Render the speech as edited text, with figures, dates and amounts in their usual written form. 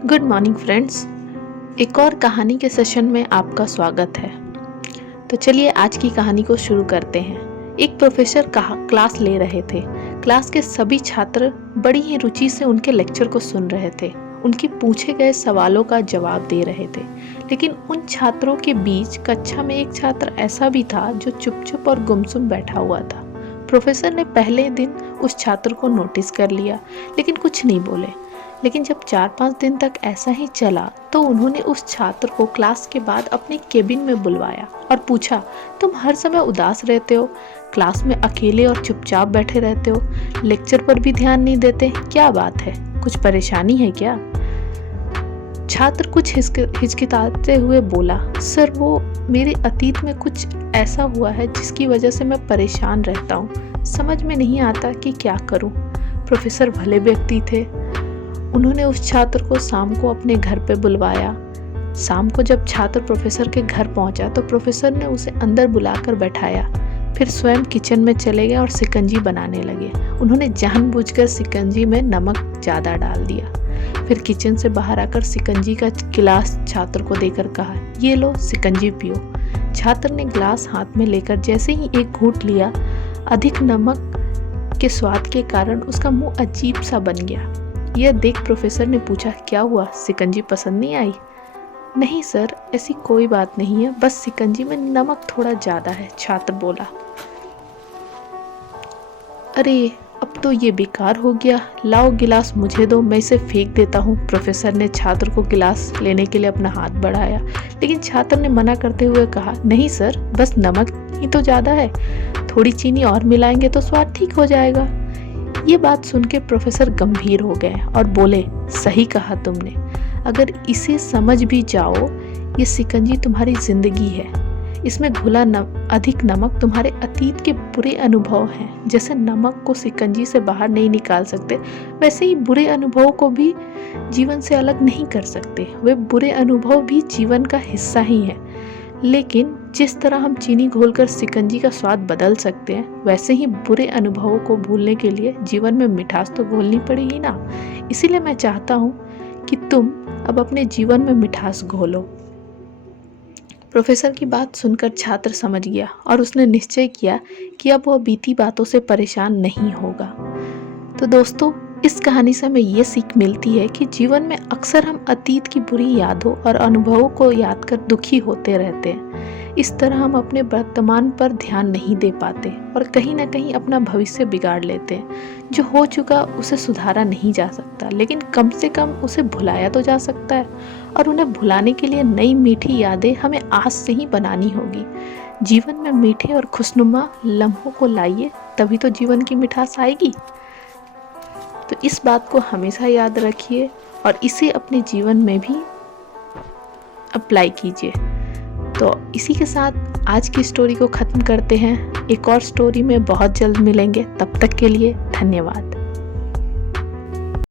Good morning friends. एक और कहानी के सेशन में आपका स्वागत है। तो चलिए आज की कहानी को शुरू करते हैं। एक प्रोफेसर क्लास ले रहे थे। क्लास के सभी छात्र बड़ी ही रुचि से उनके लेक्चर को सुन रहे थे, उनके पूछे गए सवालों का जवाब दे रहे थे। लेकिन उन छात्रों के बीच कक्षा में एक छात्र ऐसा भी था जो चुप-चुप और गुमसुम बैठा हुआ था। प्रोफेसर ने पहले दिन उस छात्र को नोटिस कर लिया, लेकिन कुछ नहीं बोले। लेकिन जब 4-5 दिन तक ऐसा ही चला तो उन्होंने उस छात्र को क्लास के बाद अपने केबिन में बुलवाया और पूछा, तुम हर समय उदास रहते हो, क्लास में अकेले और चुपचाप बैठे रहते हो, लेक्चर पर भी ध्यान नहीं देते, क्या बात है, कुछ परेशानी है क्या? छात्र कुछ हिचकिचाते हुए बोला, सर वो मेरे अतीत में कुछ ऐसा हुआ है जिसकी वजह से मैं परेशान रहता हूँ, समझ में नहीं आता कि क्या करूँ। प्रोफेसर भले व्यक्ति थे। उन्होंने उस छात्र को शाम को अपने घर पे बुलवाया। शाम को जब छात्र प्रोफेसर के घर पहुंचा तो प्रोफेसर ने उसे अंदर बुलाकर बैठाया, फिर स्वयं किचन में चले गए और शिकंजी बनाने लगे। उन्होंने जानबूझकर शिकंजी में नमक ज़्यादा डाल दिया। फिर किचन से बाहर आकर शिकंजी का गिलास छात्र को देकर कहा, ये लो शिकंजी पियो। छात्र ने गिलास हाथ में लेकर जैसे ही एक घूंट लिया, अधिक नमक के स्वाद के कारण उसका मुंह अजीब सा बन गया। यह देख प्रोफेसर ने पूछा, क्या हुआ, शिकंजी पसंद नहीं आई? नहीं सर, ऐसी कोई बात नहीं है, बस शिकंजी में नमक थोड़ा ज़्यादा है, छात्र बोला। अरे अब तो ये बेकार हो गया, लाओ गिलास मुझे दो, मैं इसे फेंक देता हूँ। प्रोफेसर ने छात्र को गिलास लेने के लिए अपना हाथ बढ़ाया, लेकिन छात्र ने मना करते हुए कहा, नहीं सर, बस नमक ही तो ज़्यादा है, थोड़ी चीनी और मिलाएंगे तो स्वाद ठीक हो जाएगा। ये बात सुन के प्रोफेसर गंभीर हो गए और बोले, सही कहा तुमने, अगर इसे समझ भी जाओ, ये शिकंजी तुम्हारी जिंदगी है, इसमें घुला अधिक नमक तुम्हारे अतीत के बुरे अनुभव हैं। जैसे नमक को शिकंजी से बाहर नहीं निकाल सकते, वैसे ही बुरे अनुभवों को भी जीवन से अलग नहीं कर सकते। वे बुरे अनुभव भी जीवन का हिस्सा ही है। लेकिन जिस तरह हम चीनी घोलकर शिकंजी का स्वाद बदल सकते हैं, वैसे ही बुरे अनुभवों को भूलने के लिए जीवन में मिठास तो घोलनी पड़ेगी ना। इसीलिए मैं चाहता हूँ कि तुम अब अपने जीवन में मिठास घोलो। प्रोफेसर की बात सुनकर छात्र समझ गया और उसने निश्चय किया कि अब वह बीती बातों से परेशान नहीं होगा। तो दोस्तों, इस कहानी से हमें ये सीख मिलती है कि जीवन में अक्सर हम अतीत की बुरी यादों और अनुभवों को याद कर दुखी होते रहते हैं। इस तरह हम अपने वर्तमान पर ध्यान नहीं दे पाते और कहीं ना कहीं अपना भविष्य बिगाड़ लेते हैं। जो हो चुका उसे सुधारा नहीं जा सकता, लेकिन कम से कम उसे भुलाया तो जा सकता है। और उन्हें भुलाने के लिए नई मीठी यादें हमें आज से ही बनानी होगी। जीवन में मीठे और खुशनुमा लम्हों को लाइए, तभी तो जीवन की मिठास आएगी। तो इस बात को हमेशा याद रखिए और इसे अपने जीवन में भी अप्लाई कीजिए। तो इसी के साथ आज की स्टोरी को ख़त्म करते हैं। एक और स्टोरी में बहुत जल्द मिलेंगे, तब तक के लिए धन्यवाद।